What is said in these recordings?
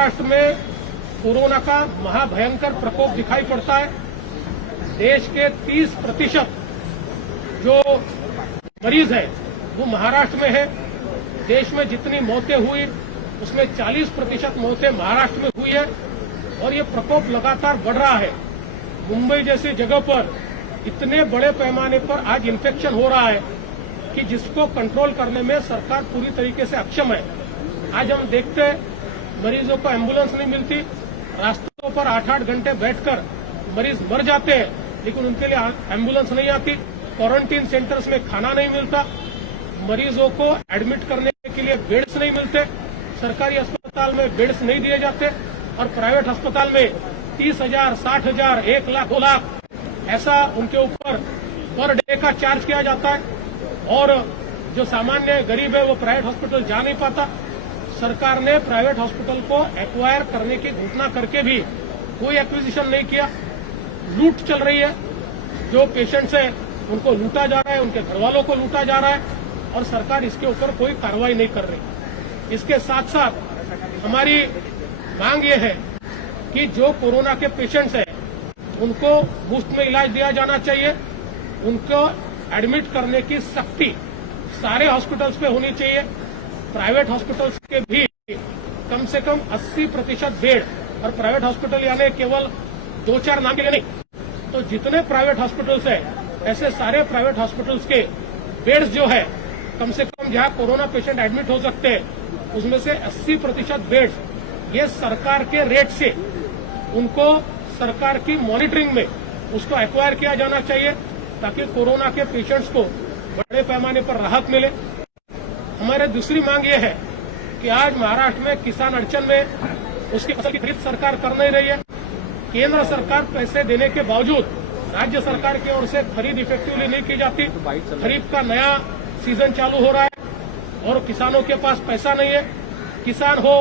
महाराष्ट्र में कोरोना का महाभयंकर प्रकोप दिखाई पड़ता है। देश के 30% जो मरीज है वो महाराष्ट्र में है। देश में जितनी मौतें हुई उसमें 40% मौतें महाराष्ट्र में हुई है और ये प्रकोप लगातार बढ़ रहा है। मुंबई जैसी जगह पर इतने बड़े पैमाने पर आज इन्फेक्शन हो रहा है कि जिसको कंट्रोल करने में सरकार पूरी तरीके से अक्षम है। आज हम देखते हैं मरीजों को एम्बुलेंस नहीं मिलती, रास्तों पर 8-8 घंटे बैठकर मरीज मर जाते हैं, लेकिन उनके लिए एम्बुलेंस नहीं आती। क्वारंटीन सेंटर्स में खाना नहीं मिलता, मरीजों को एडमिट करने के लिए बेड्स नहीं मिलते, सरकारी अस्पताल में बेड्स नहीं दिए जाते और प्राइवेट अस्पताल में 30,000, 60,000, 1 लाख, 2 लाख ऐसा उनके ऊपर पर डे का चार्ज किया जाता है और जो सामान्य गरीब है वो प्राइवेट हॉस्पिटल जा नहीं पाता। सरकार ने प्राइवेट हॉस्पिटल को एक्वायर करने की घोषणा करके भी कोई एक्विजिशन नहीं किया। लूट चल रही है, जो पेशेंट्स हैं उनको लूटा जा रहा है, उनके घरवालों को लूटा जा रहा है और सरकार इसके ऊपर कोई कार्रवाई नहीं कर रही। इसके साथ साथ हमारी मांग ये है कि जो कोरोना के पेशेंट्स हैं उनको मुफ्त में इलाज दिया जाना चाहिए। उनको एडमिट करने की सख्ती सारे हॉस्पिटल्स पे होनी चाहिए। प्राइवेट हॉस्पिटल्स के भी कम से कम 80% बेड, और प्राइवेट हॉस्पिटल यानी केवल 2-4 नाम के लिए नहीं, तो जितने प्राइवेट हॉस्पिटल्स हैं ऐसे सारे प्राइवेट हॉस्पिटल्स के बेड्स जो है कम से कम जहां कोरोना पेशेंट एडमिट हो सकते हैं उसमें से 80% बेड्स ये सरकार के रेट से उनको सरकार की मॉनिटरिंग में उसको एक्वायर किया जाना चाहिए ताकि कोरोना के पेशेंट्स को बड़े पैमाने पर राहत मिले। हमारी दूसरी मांग ये है कि आज महाराष्ट्र में किसान अड़चन में उसकी फसल की खरीद सरकार कर नहीं रही है। केंद्र सरकार पैसे देने के बावजूद राज्य सरकार की ओर से खरीद इफेक्टिवली नहीं की जाती। खरीफ का नया सीजन चालू हो रहा है और किसानों के पास पैसा नहीं है। किसान हो,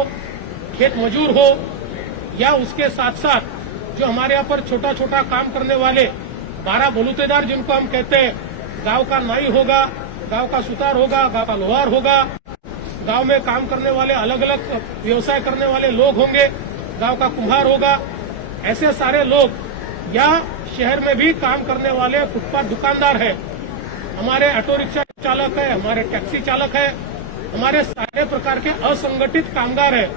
खेत मजदूर हो या उसके साथ साथ जो हमारे यहाँ पर छोटा छोटा काम करने वाले 12 बलूतेदार जिनको हम कहते हैं, गांव का नाई होगा, गांव का सुतार होगा, गांव का लोहार होगा, गांव में काम करने वाले अलग अलग व्यवसाय करने वाले लोग होंगे, गांव का कुम्हार होगा, ऐसे सारे लोग या शहर में भी काम करने वाले फुटपाथ दुकानदार है, हमारे ऑटो रिक्शा चालक है, हमारे टैक्सी चालक है, हमारे सारे प्रकार के असंगठित कामगार है।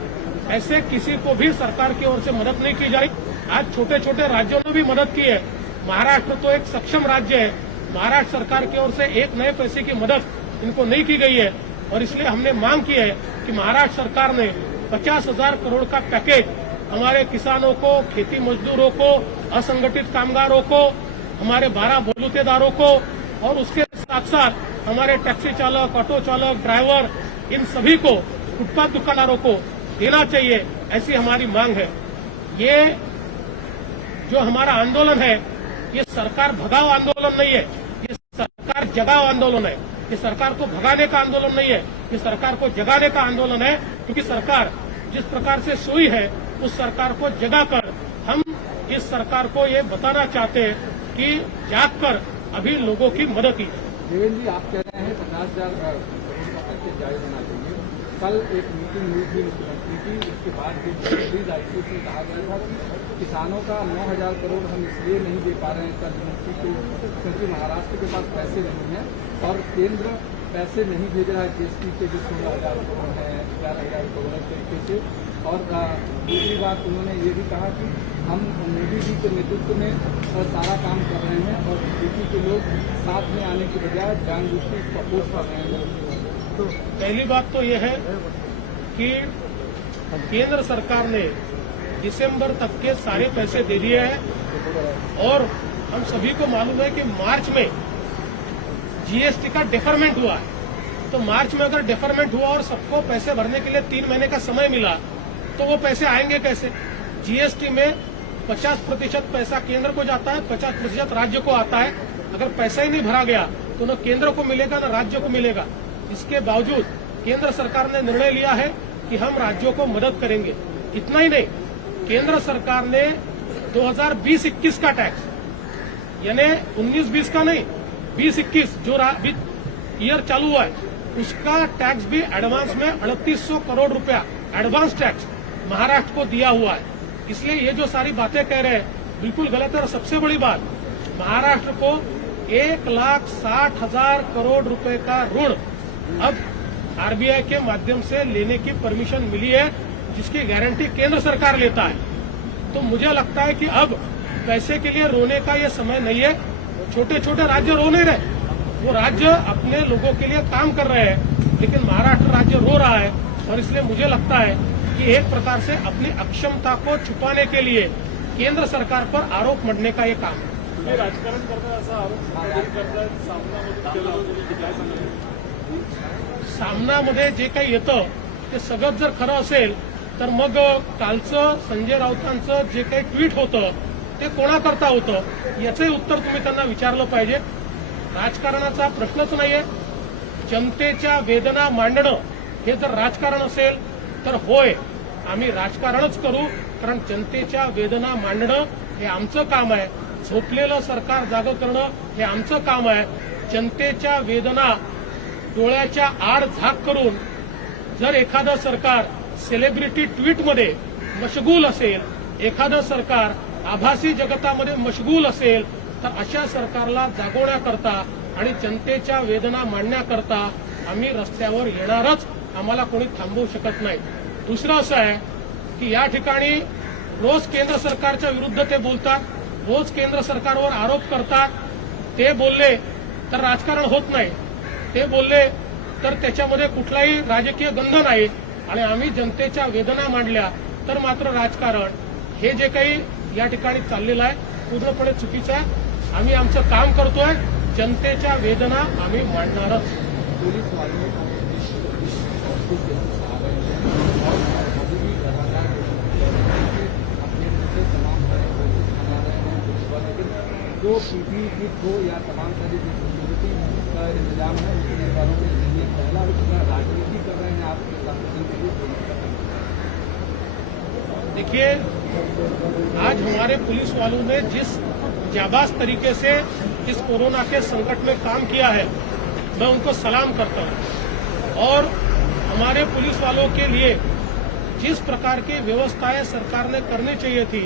ऐसे किसी को भी सरकार की ओर से मदद नहीं की जा रही। आज छोटे छोटे राज्यों ने भी मदद की है। महाराष्ट्र तो एक सक्षम राज्य है, महाराष्ट्र सरकार की ओर से एक नए पैसे की मदद इनको नहीं की गई है और इसलिए हमने मांग की है कि महाराष्ट्र सरकार ने 50,000 करोड़ का पैकेज हमारे किसानों को, खेती मजदूरों को, असंगठित कामगारों को, हमारे 12 बलूतेदारों को और उसके साथ साथ हमारे टैक्सी चालक, ऑटो चालक, ड्राइवर, इन सभी को, फुटपाथ दुकानदारों को देना चाहिए, ऐसी हमारी मांग है। ये जो हमारा आंदोलन है ये सरकार भगाओ आंदोलन नहीं है, ये सरकार जगाओ आंदोलन है। ये सरकार को भगाने का आंदोलन नहीं है, ये सरकार को जगाने का आंदोलन है, क्योंकि सरकार जिस प्रकार से सोई है उस सरकार को जगाकर हम इस सरकार को ये बताना चाहते हैं कि जागकर अभी लोगों की मदद की। देवेंद्र जी, आप कह रहे हैं 50,000 करोड़ का पैकेज जारी होना चाहिए। कल एक मीटिंग हुई थी मुख्यमंत्री की, उसके बाद प्लीज आईसीएस में कहा गया था कि किसानों का 9,000 करोड़ हम इसलिए नहीं दे पा रहे हैं कर्ज मुक्ति को क्योंकि महाराष्ट्र के पास पैसे नहीं हैं और केंद्र पैसे नहीं भेज रहा है। जीएसटी के जो 16,000 करोड़ है, 11,000 करोड़ इस तरीके से। और दूसरी बात उन्होंने ये भी कहा कि हम मोदी जी के नेतृत्व में सारा काम कर रहे हैं और यूपी के लोग साथ में आने की बजाय जानबूझकर इसको अपोज कर रहे हैं। तो पहली बात तो यह है कि केंद्र सरकार ने दिसंबर तक के सारे पैसे दे दिए हैं और हम सभी को मालूम है कि मार्च में जीएसटी का डेफरमेंट हुआ है। तो मार्च में अगर डेफरमेंट हुआ और सबको पैसे भरने के लिए 3 महीने का समय मिला तो वो पैसे आएंगे कैसे? जीएसटी में 50% पैसा केंद्र को जाता है, 50% राज्य को आता है। अगर पैसा ही नहीं भरा गया तो न केंद्र को मिलेगा न राज्य को मिलेगा। इसके बावजूद केंद्र सरकार ने निर्णय लिया है कि हम राज्यों को मदद करेंगे। इतना ही नहीं, केंद्र सरकार ने 2020-21 का टैक्स यानी 19-20 का नहीं, 20-21 जो ईयर चालू हुआ है उसका टैक्स भी एडवांस में 3800 करोड़ रुपया एडवांस टैक्स महाराष्ट्र को दिया हुआ है। इसलिए ये जो सारी बातें कह रहे हैं बिल्कुल गलत है। और सबसे बड़ी बात, महाराष्ट्र को 1,60,000 करोड़ रुपए का ऋण अब आरबीआई के माध्यम से लेने की परमिशन मिली है, जिसकी गारंटी केंद्र सरकार लेता है। तो मुझे लगता है कि अब पैसे के लिए रोने का ये समय नहीं है। छोटे छोटे राज्य रो नहीं रहे, वो राज्य अपने लोगों के लिए काम कर रहे हैं, लेकिन महाराष्ट्र राज्य रो रहा है। और इसलिए मुझे लगता है कि एक प्रकार से अपनी अक्षमता को छुपाने के लिए केंद्र सरकार पर आरोप मढणे का ये काम है। हे राजकारण करतात असा आरोप करतात सामनामध्ये काय सांगणार? सामनामध्ये जे काही येतं ते सगळंच जर खरं असेल तर मग कालचं संजय राऊतांचं जे काही ट्विट होतं ते कोणाकरता होतं याचंही उत्तर तुम्ही त्यांना विचारलं पाहिजे। राजकारणाचा प्रश्नच नाहीये। जनतेच्या वेदना मांडणं हे जर राजकारण असेल तर होय, आम्ही राजकारणच करू, कारण जनतेच्या वेदना मांडणं हे आमचं काम आहे। झोपलेलं सरकार जागं करणं हे आमचं काम आहे। जनतेच्या वेदना डोळ्याच्या आड झाक करून जर एखादं सरकार सेलिब्रिटी ट्विटमध्ये मशगूल असेल, एखादं सरकार आभासी जगतामध्ये मशगूल असेल, तर अशा सरकारला जागवण्याकरता आणि जनतेच्या वेदना मांडण्याकरता आम्ही रस्त्यावर येणारच, आम्हाला कोणी थांबवू शकत नाही। दुसरं असं आहे की या ठिकाणी रोज केंद्र सरकारच्या विरुद्ध ते बोलतात, रोज केंद्र सरकारवर आरोप करतात। ते बोलले तर राजकारण होत नाही, ते बोलले तर त्याच्यामध्ये कुठलाही राजकीय गंध नाही, आणि आम्ही जनतेच्या वेदना मांडल्या तर मात्र राजकारण हे जे काही या ठिकाणी चाललेलं आहे पूर्णपणे चुकीचं आहे। आम्ही आमचं काम करतोय, जनतेच्या वेदना आम्ही मांडणारच। पुलिस वाले और अभी भी लगातार अपने से तमाम सारे कोशिश बना रहे हैं पुलिस वाले, लेकिन जो पीपीई किट हो या तमाम सारी जो सिक्योरिटी का इंतजाम है उसके बारे में ये पहला राजनीति कर रहे हैं आपके सांसद के लिए। देखिए, आज हमारे पुलिस वालों ने जिस जाबाज तरीके से इस कोरोना के संकट में काम किया है, मैं उनको सलाम करता हूं। और हमारे पुलिस वालों के लिए जिस प्रकार की व्यवस्थाएं सरकार ने करनी चाहिए थी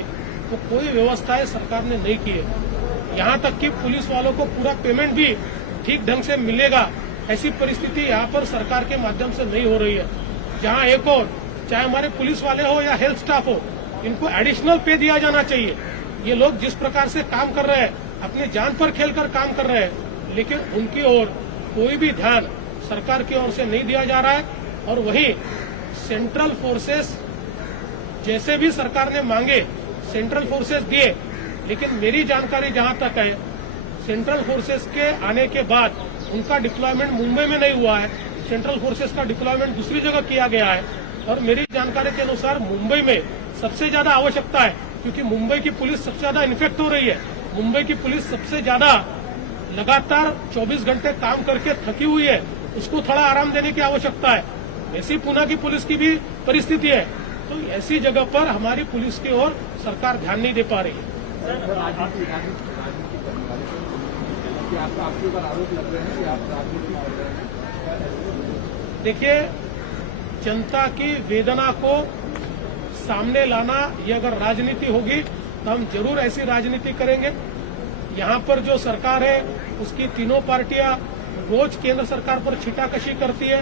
वो कोई व्यवस्थाएं सरकार ने नहीं की है। यहां तक कि पुलिस वालों को पूरा पेमेंट भी ठीक ढंग से मिलेगा ऐसी परिस्थिति यहां पर सरकार के माध्यम से नहीं हो रही है। जहां एक और चाहे हमारे पुलिस वाले हो या हेल्थ स्टाफ हो, इनको एडिशनल पे दिया जाना चाहिए। ये लोग जिस प्रकार से काम कर रहे हैं, अपनी जान पर खेलकर काम कर रहे हैं, लेकिन उनकी ओर कोई भी ध्यान सरकार की ओर से नहीं दिया जा रहा है। और वहीं सेंट्रल फोर्सेस जैसे भी सरकार ने मांगे सेंट्रल फोर्सेस दिए, लेकिन मेरी जानकारी जहां तक है सेंट्रल फोर्सेस के आने के बाद उनका डिप्लॉयमेंट मुंबई में नहीं हुआ है, सेंट्रल फोर्सेस का डिप्लॉयमेंट दूसरी जगह किया गया है। और मेरी जानकारी के अनुसार मुंबई में सबसे ज्यादा आवश्यकता है, क्योंकि मुंबई की पुलिस सबसे ज्यादा इन्फेक्ट हो रही है। मुंबई की पुलिस सबसे ज्यादा लगातार 24 घंटे काम करके थकी हुई है, उसको थोड़ा आराम देने की आवश्यकता है। ऐसी पुणे की पुलिस की भी परिस्थिति है। तो ऐसी जगह पर हमारी पुलिस की ओर सरकार ध्यान नहीं दे पा रही है। आपके ऊपर आरोप लग रहे हैं कि आप राजनीति कर रहे हैं। देखिए, जनता की वेदना को सामने लाना, ये अगर राजनीति होगी तो हम जरूर ऐसी राजनीति करेंगे। यहाँ पर जो सरकार है उसकी तीनों पार्टियां रोज केंद्र सरकार पर छीटाकशी करती है।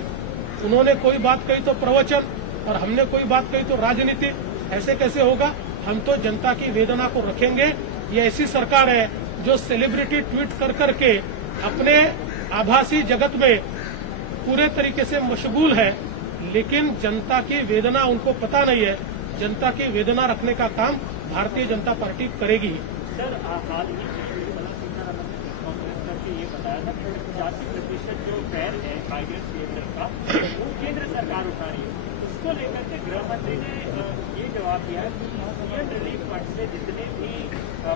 उन्होंने कोई बात कही तो प्रवचन, और हमने कोई बात कही तो राजनीति। ऐसे कैसे होगा? हम तो जनता की वेदना को रखेंगे। ये ऐसी सरकार है जो सेलिब्रिटी ट्वीट कर करके अपने आभासी जगत में पूरे तरीके से मशगूल है, लेकिन जनता की वेदना उनको पता नहीं है। जनता की वेदना रखने का काम भारतीय जनता पार्टी करेगी। सर, हाल ही में निर्मला सीतारमण ने कॉन्फ्रेंस करके ये बताया था कि 85% जो फेयर है माइग्रेंट लेबर का वो केंद्र सरकार उठा रही है। उसको लेकर के गृह मंत्री ने ये जवाब दिया कि सीएम रिलीफ फंड से जितने भी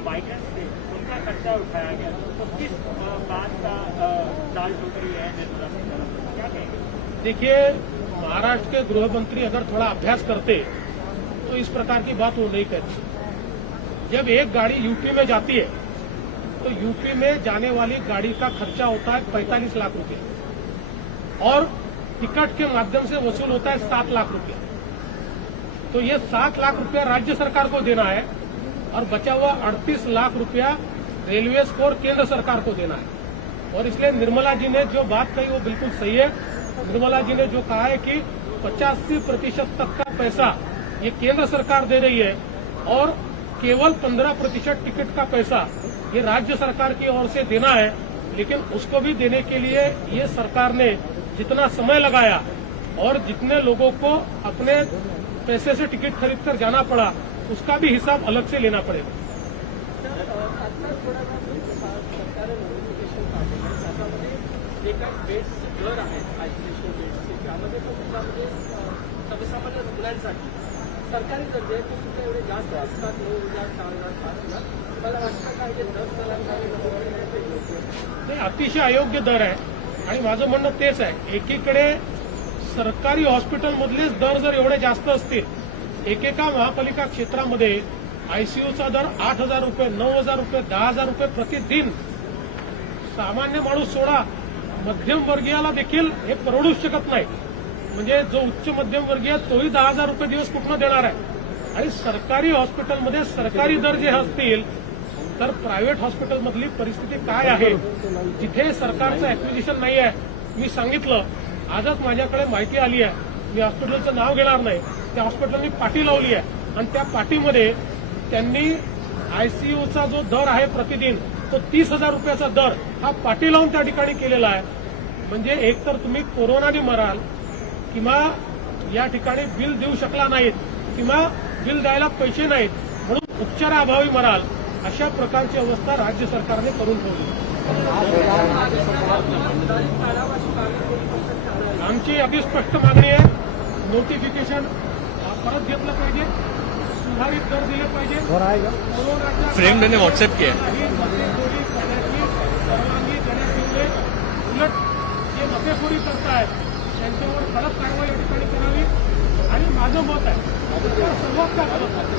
माइग्रेंट्स थे उनका खर्चा उठाया गया। तो किस बात का दाल टोक रही है निर्मला सीतारमण, क्या कहेंगे? देखिए, महाराष्ट्र के गृह मंत्री अगर थोड़ा अभ्यास करते तो इस प्रकार की बात वो नहीं कहते। जब एक गाड़ी यूपी में जाती है तो यूपी में जाने वाली गाड़ी का खर्चा होता है 45 लाख रुपए, और टिकट के माध्यम से वसूल होता है 7 लाख रुपए। तो ये 7 लाख रुपया राज्य सरकार को देना है और बचा हुआ 38 लाख रुपया रेलवे को और केंद्र सरकार को देना है। और इसलिए निर्मला जी ने जो बात कही वो बिल्कुल सही है। निर्मला जी ने जो कहा है कि 85% तक का पैसा ये केंद्र सरकार दे रही है और केवल 15% टिकट का पैसा ये राज्य सरकार की ओर से देना है। लेकिन उसको भी देने के लिए ये सरकार ने जितना समय लगाया और जितने लोगों को अपने पैसे से टिकट खरीद कर जाना पड़ा उसका भी हिसाब अलग से लेना पड़ेगा। बेड्स दर आहेत आयसोलेशन बेड्सचे त्यामध्ये तो सुद्धा म्हणजे सर्वसामान्य रुग्णांसाठी सरकारी दर्जे आहेत ते सुद्धा एवढे जास्त असतात 9,000, 4,000, 5,000 मला वाटतं काय की 10,000 नाही, अतिशय अयोग्य दर आहे आणि माझं म्हणणं तेच आहे। एकीकडे सरकारी हॉस्पिटलमधलेच दर जर एवढे जास्त असतील, एकेका महापालिका क्षेत्रामध्ये आयसीयूचा दर 8,000 रुपये, 9,000 रुपये, 10,000 रुपये प्रतिदिन, सामान्य माणूस सोडा मध्यमवर्गीयाला देखील हे परवडूच शकत नाही। म्हणजे जो उच्च मध्यमवर्गीय तोही 10,000 रुपये दिवस कुठनं देणार आहे। आणि सरकारी हॉस्पिटलमध्ये सरकारी दर जे असतील तर प्रायव्हेट हॉस्पिटलमधली परिस्थिती काय आहे, जिथे सरकारचं ऍक्विजिशन नाही आहे। मी सांगितलं, आजच माझ्याकडे माहिती आली आहे, मी हॉस्पिटलचं नाव घेणार नाही, त्या हॉस्पिटलनी पाटी लावली आहे आणि त्या पाटीमध्ये त्यांनी आयसीयूचा जो दर आहे प्रतिदिन तो 30,000 रुपयाचा दर हा पाटी लावून त्या ठिकाणी केलेला आहे। म्हणजे एकतर तुम्ही कोरोनाने मराल किंवा या ठिकाणी बिल देऊ शकला नाहीत किंवा बिल द्यायला पैसे नाहीत म्हणून उपचाराअभावी मराल, अशा प्रकारची अवस्था राज्य सरकारने करून ठेवली। आमची अगदी स्पष्ट मागणी आहे, नोटिफिकेशन परत घेतलं पाहिजे, सुधारित दर दिले पाहिजे, कोरोनाच्या फ्रेंड ने व्हाट्सएप किया नफेखोरी करण्याची परवानगी देण्यात येऊ नये। उलट जे नफेखोरी करतायत त्यांच्यावर कडक कारवाई या ठिकाणी करावी। आणि माझं मत आहे, सरकार संवाद का करत नाही।